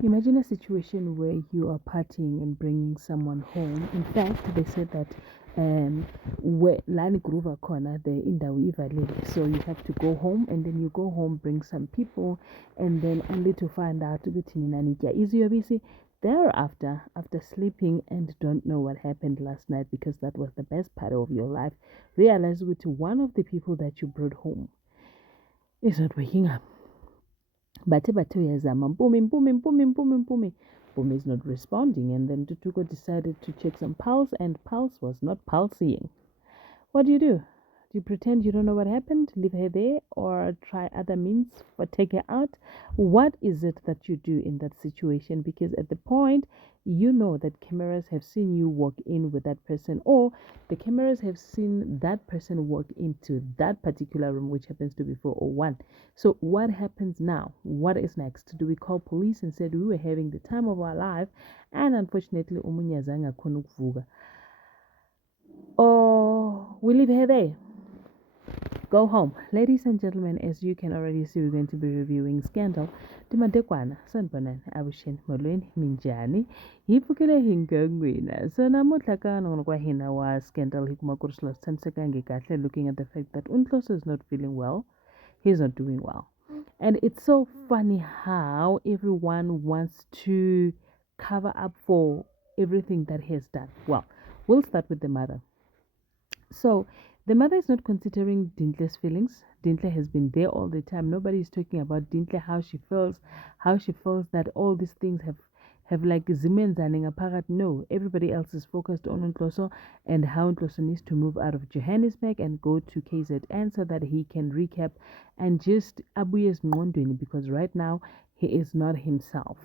Imagine a situation where you are partying and bringing someone home. In fact, they said that where lani groove corner the indawo ivalile, so you have to go home, and then you go home, bring some people, and then only to find out ukuthi nina nitya iziyobisi. Thereafter, after sleeping and don't know what happened last night because that was the best part of your life, realize with one of the people that you brought home is not waking up. Bathe uyazama, Mpumi is not responding, and then Tutuko decided to check some pulse, and pulse was not pulsing. What do? Do you pretend you don't know what happened, leave her there, or try other means for take her out? What is it that you do in that situation? Because at the point, you know that cameras have seen you walk in with that person, or the cameras have seen that person walk into that particular room, which happens to be 401. So what happens now? What is next? Do we call police and say we were having the time of our life, and unfortunately umunyazanga khona ukuvuka, or we leave her there? Go home. Ladies and gentlemen, as you can already see, we're going to be reviewing Scandal. Timadekwana, sanbonan, abushin, molweni, minjani. Hipukile hingangwina. So namuhla ka nongwa hina wa Scandal hikumakuruslo sansekange kahle, looking at the fact that Untloso is not feeling well. He's not doing well. And it's so funny how everyone wants to cover up for everything that he has done. Well, we'll start with the mother. So the mother is not considering Dintle's feelings. Dintle has been there all the time. Nobody is talking about Dintle, how she feels that all these things have like zimenzani ngaphakathi. No, everybody else is focused on Ntloso and how Ntloso needs to move out of Johannesburg and go to KZN so that he can recap and just abuye's ngqondweni, because right now he is not himself.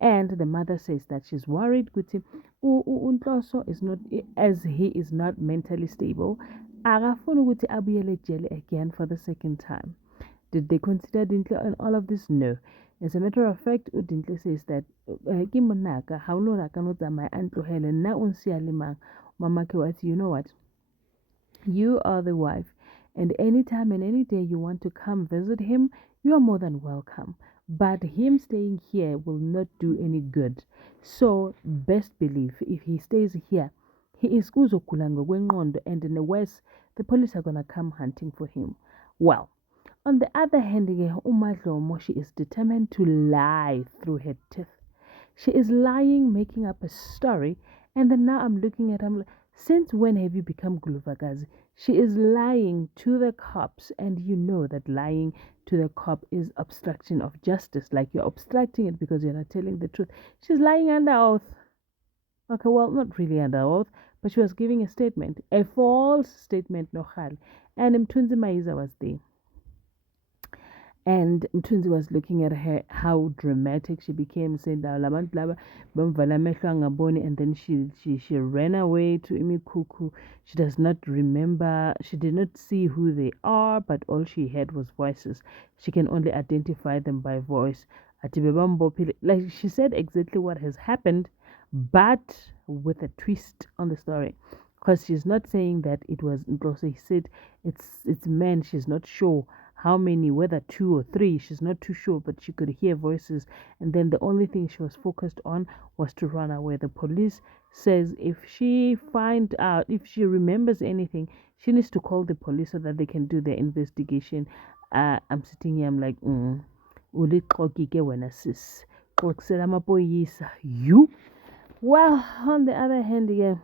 And the mother says that she's worried Kuti Untloso is not, as he is not mentally stable. Akafuna ukuthi abuyele jail again for the second time. Did they consider Dintle in all of this? No. As a matter of fact, Dintle says that ke monaka ha o no raka no tsamaya a ntlogele nna o nsia le mang. Mamake wathi, you know what? You are the wife, and anytime and any day you want to come visit him, you are more than welcome. But him staying here will not do any good. So, best believe if he stays here, he is kuzokula ngokwengqondo, and in the West, the police are gonna come hunting for him. Well, on the other hand, uMadlomo, she is determined to lie through her teeth. She is lying, making up a story, and then now I'm looking at her, since when have you become Guluvagazi? She is lying to the cops, and you know that lying to the cop is obstruction of justice. Like you're obstructing it because you're not telling the truth. She's lying under oath. Okay, well, not really under oath, but she was giving a statement, a false statement, Nohal. And Mtunzi Maiza was there. And Mtunzi was looking at her, how dramatic she became, saying that and then she ran away to Imikuku. She does not remember, she did not see who they are, but all she heard was voices. She can only identify them by voice. Like she said exactly what has happened, but with a twist on the story. Because she's not saying that it was Ntloso. He said it's men, she's not sure how many, whether 2 or 3, she's not too sure, but she could hear voices, and then the only thing she was focused on was to run away. The police says if she remembers anything, she needs to call the police so that they can do their investigation. I'm sitting here, I'm like, you. Well, on the other hand, yeah,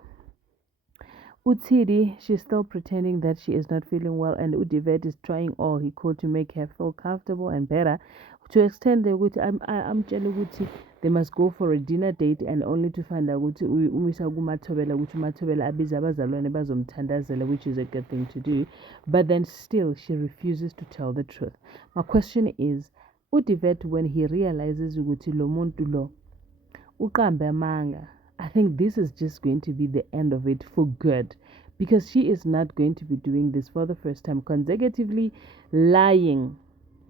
Utsiri, she's still pretending that she is not feeling well, and Udivet is trying all he could to make her feel comfortable and better. To extend the which I'm telling Uti, they must go for a dinner date, and only to find out which Umisagumatobela, which Matobela Abizabazalone Bazum which is a good thing to do. But then still she refuses to tell the truth. My question is, Udivet, when he realizes Uti Lomontulo, Ukambe manga. I think this is just going to be the end of it for good, because she is not going to be doing this for the first time consecutively, lying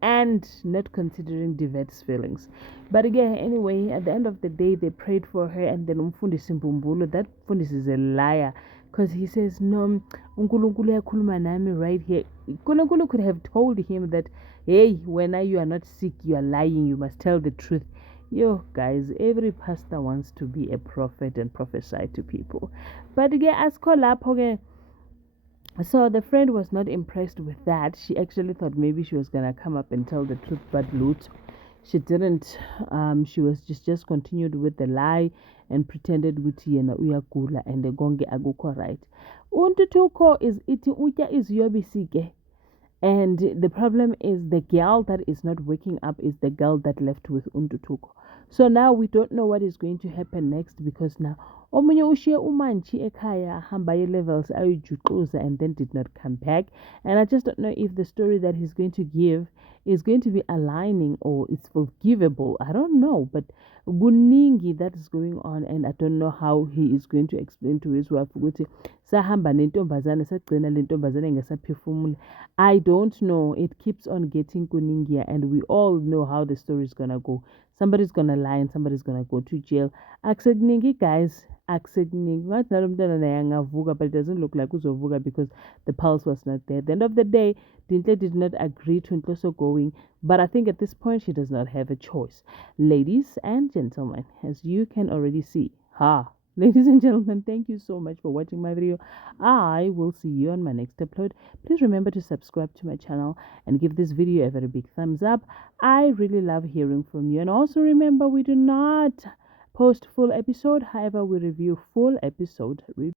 and not considering Divet's feelings. But again, anyway, at the end of the day, they prayed for her, and then Umfundi Simbumbulu, that Fundis is a liar, because he says, no, Unkulunkulu yakhuluma nami right here. Unkulunkulu could have told him that, hey, when you are not sick, you are lying, you must tell the truth. Yo, guys, every pastor wants to be a prophet and prophesy to people. But again, as call up, okay. So the friend was not impressed with that. She actually thought maybe she was gonna come up and tell the truth, but loot. She didn't. She was just continued with the lie and pretended ukuthi yena uyagula and the gonge akukho right. Untutuko is eating utya is yobisike. And the problem is the girl that is not waking up is the girl that left with Untutuko. So now we don't know what is going to happen next because now omunye ushiye umanchi ekhaya ahamba levels ayojuxuza and then did not come back. And I just don't know if the story that he's going to give is going to be aligning or it's forgivable. I don't know, but kuningi that is going on and I don't know how he is going to explain to his wife ukuthi sahamba nentombazane sagcina lentombazane ngesaphefumula. I don't know. It keeps on getting kuningia, and we all know how the story is gonna go. Somebody's gonna lie and somebody's gonna go to jail. Akseningi guys, akseningi. But it doesn't look like uzovuga because the pulse was not there. At the end of the day, Dintle did not agree to Ntloso going, but I think at this point she does not have a choice. Ladies and gentlemen, as you can already see, ladies and gentlemen, thank you so much for watching my video. I will see you on my next upload. Please remember to subscribe to my channel and give this video a very big thumbs up. I really love hearing from you. And also remember, we do not post full episode. However, we review full episode